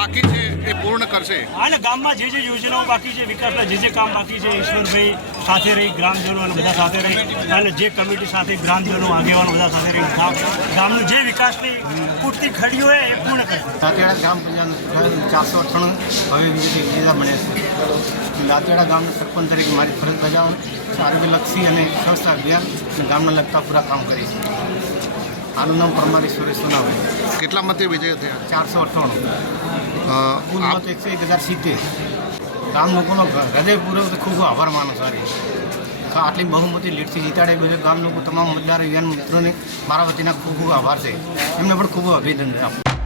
રહેશે અને ગામમાં જે જે યોજનાઓ બાકી છે વિકાસના જે જે કામ બાકી છે ઈશ્વરભાઈ સાથે રહી ગ્રામજનો અને બધા સાથે રહી અને જે કમિટી સાથે ગ્રામજનો આગેવાનો બધા સાથે રહી ગામ ગામનું જે વિકાસની પૂરતી ખડીઓ હોય એ પૂર્ણ કરે દાંતેડા ગામ પંચાયત ચારસો અઠ્ઠાણું હવે વિજેતા બને છે. દાંતેડા ગામના સરપંચ તરીકે મારી ફરજ બજાવું આરોગ્યલક્ષી અને સંસ્થા અભિયાન ગામના લગતા પૂરા કામ કરી છે. આનું નામ પરમારી સુરેશ સોનાભાઈ કેટલા મતે વિજય થયા? ચારસો અઠ્ઠાણું. કુલ મત એકસો એક હજાર સિત્તેર ગામ લોકોનો હૃદયપૂર્વક ખૂબ આભાર માનો સારી આટલી બહુમતી લીડથી જીતાડે બીજા ગામ લોકો, તમામ મતદાર, યુવાન મિત્રોને મારા વતીના ખૂબ ખૂબ આભાર છે. એમને પણ ખૂબ અભિનંદન આપું.